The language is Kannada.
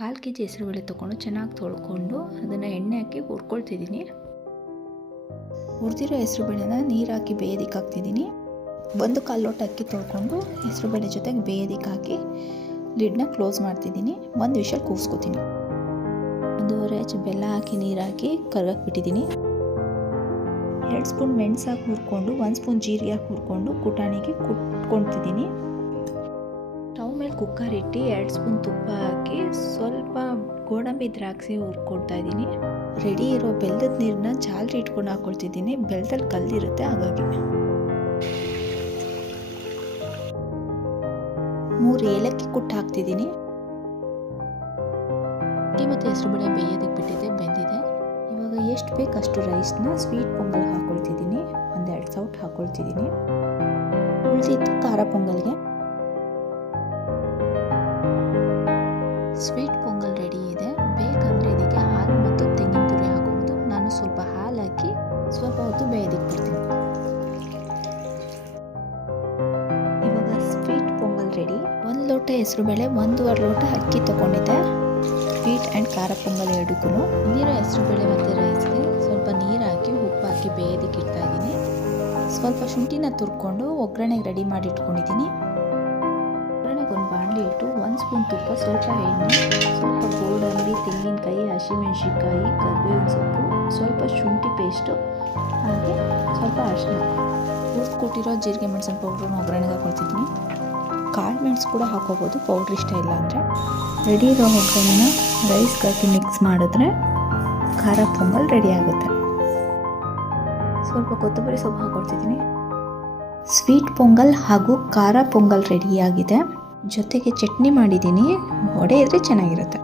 1/4 kg ಹೆಸರುಬೇಳೆ ತೊಗೊಂಡು ಚೆನ್ನಾಗಿ ತೊಳ್ಕೊಂಡು ಅದನ್ನು ಎಣ್ಣೆ ಹಾಕಿ ಹುರ್ಕೊಳ್ತಿದ್ದೀನಿ. ಹುರಿದಿರೋ ಹೆಸರುಬೇಳೆನ ನೀರು ಹಾಕಿ ಬೇಯೋದಕ್ಕೆ ಹಾಕ್ತಿದ್ದೀನಿ. 1/4 ಲೋಟ ಅಕ್ಕಿ ತೊಳ್ಕೊಂಡು ಹೆಸರುಬೇಳೆ ಜೊತೆಗೆ ಬೇಯೋದಕ್ಕೆ ಹಾಕಿ ಲಿಡ್ನ ಕ್ಲೋಸ್ ಮಾಡ್ತಿದ್ದೀನಿ. 1 ವಿಷಲ್ ಕೂಗಿಸ್ಕೊತೀನಿ. 1.5 ಇಂಚು ಬೆಲ್ಲ ಹಾಕಿ ನೀರು ಹಾಕಿ ಕರಗಕ್ಕೆ ಬಿಟ್ಟಿದ್ದೀನಿ. 2 ಸ್ಪೂನ್ ಮೆಣಸು ಹಾಕಿ ಹುರ್ಕೊಂಡು 1 ಸ್ಪೂನ್ ಜೀರಿಗೆ ಹಾಕಿ ಹುರ್ಕೊಂಡು ಕುಟಾಣಿಗೆ ಕುಟ್ಕೊಳ್ತಿದ್ದೀನಿ. ಸ್ಟವ್ ಮೇಲೆ ಕುಕ್ಕರ್ ಇಟ್ಟು 2 ಸ್ಪೂನ್ ತುಪ್ಪ ಹಾಕಿ ಸ್ವಲ್ಪ ಗೋಡಂಬಿ ದ್ರಾಕ್ಷಿ ಹುರ್ಕೊಳ್ತಾ ಇದ್ದೀನಿ. ರೆಡಿ ಇರೋ ಬೆಲ್ಲದ ನೀರನ್ನ ಜಾಲರಿ ಇಟ್ಕೊಂಡು ಹಾಕ್ಕೊಳ್ತಿದ್ದೀನಿ. ಬೆಲ್ಲದಲ್ಲಿ ಕಲ್ಲಿರುತ್ತೆ ಹಾಗಾಗಿ. 3 ಏಲಕ್ಕಿ ಕುಟ್ಟು ಹಾಕ್ತಿದ್ದೀನಿ. ಅಕ್ಕಿ ಮತ್ತು ಹೆಸರುಬೇಳೆ ಬೇಯೋದಕ್ಕೆ ಬಿಟ್ಟಿದೆ, ಬೆಂದಿದೆ. ಇವಾಗ ಎಷ್ಟು ಬೇಕು ಅಷ್ಟು ರೈಸ್ನ ಸ್ವೀಟ್ ಪೊಂಗಲ್ ಹಾಕ್ಕೊಳ್ತಿದ್ದೀನಿ. 1-2 ಸೌಟ್ ಹಾಕ್ಕೊಳ್ತಿದ್ದೀನಿ. ಉಳಿದಿದ್ದು ಖಾರ ಪೊಂಗಲ್ಗೆ. ಸ್ವೀಟ್ ಪೊಂಗಲ್ ರೆಡಿ ಇದೆ. ಬೇಕಂದರೆ ಇದಕ್ಕೆ ಹಾಲು ಮತ್ತು ತೆಂಗಿನ ತುರಿ ಹಾಕೋಬೋದು. ನಾನು ಸ್ವಲ್ಪ ಹಾಲು ಹಾಕಿ ಸ್ವಲ್ಪ ಹೊತ್ತು ಬೇಯೋದಕ್ಕೆ ಬಿಡ್ತೀನಿ. ಇವಾಗ ಸ್ವೀಟ್ ಪೊಂಗಲ್ ರೆಡಿ. 1 ಲೋಟ ಹೆಸರುಬೇಳೆ, 1.5 ಲೋಟ ಅಕ್ಕಿ ತೊಗೊಂಡಿದ್ದೆ. ಸ್ವೀಟ್ ಆ್ಯಂಡ್ ಖಾರ ಪೊಂಗಲ್ ಎರಡಕ್ಕೂ ನೀರು ಹೆಸರುಬೇಳೆ ಮತ್ತು ರೈಸ್ಗೆ ಸ್ವಲ್ಪ ನೀರು ಹಾಕಿ ಉಪ್ಪು ಹಾಕಿ ಬೇಯೋದಕ್ಕೆ ಇಡ್ತಾ ಇದ್ದೀನಿ. ಸ್ವಲ್ಪ ಶುಂಠಿನ ತುರ್ಕೊಂಡು ಒಗ್ಗರಣೆಗೆ ರೆಡಿ ಮಾಡಿ ಇಟ್ಕೊಂಡಿದ್ದೀನಿ. ಒಗ್ಗರಣೆಗೆ ಒಂದು ಬಾಣಲಿ ಇಟ್ಟು 1 ಸ್ಪೂನ್ ತುಪ್ಪ, ಸ್ವಲ್ಪ ಎಣ್ಣೆ, ಸ್ವಲ್ಪ ಗೋಡಂಬಿ, ತೆಂಗಿನಕಾಯಿ, ಹಸಿಮೆಣಸಿನ್ಕಾಯಿ, ಕರಿಬೇವಿನ ಸೊಪ್ಪು, ಸ್ವಲ್ಪ ಶುಂಠಿ ಪೇಸ್ಟು, ಹಾಗೆ ಸ್ವಲ್ಪ ಅರಿಶಿನ, ಹುರ್ಕೊಟ್ಟಿರೋ ಜೀರಿಗೆ ಮೆಣಸಿನ ಪೌಡ್ರನ್ನ ಒಗ್ಗರಣೆಗೆ ಹಾಕೊಳ್ತಿದ್ದೀನಿ. ಕಾಳು ಮೆಣಸು ಕೂಡ ಹಾಕೋಬೋದು, ಪೌಡ್ರ್ ಇಷ್ಟ ಇಲ್ಲ ಅಂದರೆ. ರೆಡಿ ಇರೋ ಒಗ್ಗರಣೆನ ರೈಸ್ಗೆ ಹಾಕಿ ಮಿಕ್ಸ್ ಮಾಡಿದ್ರೆ ಖಾರ ಪೊಂಗಲ್ ರೆಡಿ ಆಗುತ್ತೆ. ಸ್ವಲ್ಪ ಕೊತ್ತಂಬರಿ ಸೊಪ್ಪು ಹಾಕೊಳ್ತಿದ್ದೀನಿ. ಸ್ವೀಟ್ ಪೊಂಗಲ್ ಹಾಗೂ ಖಾರ ಪೊಂಗಲ್ ರೆಡಿಯಾಗಿದೆ. ಜೊತೆಗೆ ಚಟ್ನಿ ಮಾಡಿದ್ದೀನಿ. ವಡೆ ಇದ್ರೆ ಚೆನ್ನಾಗಿರುತ್ತೆ.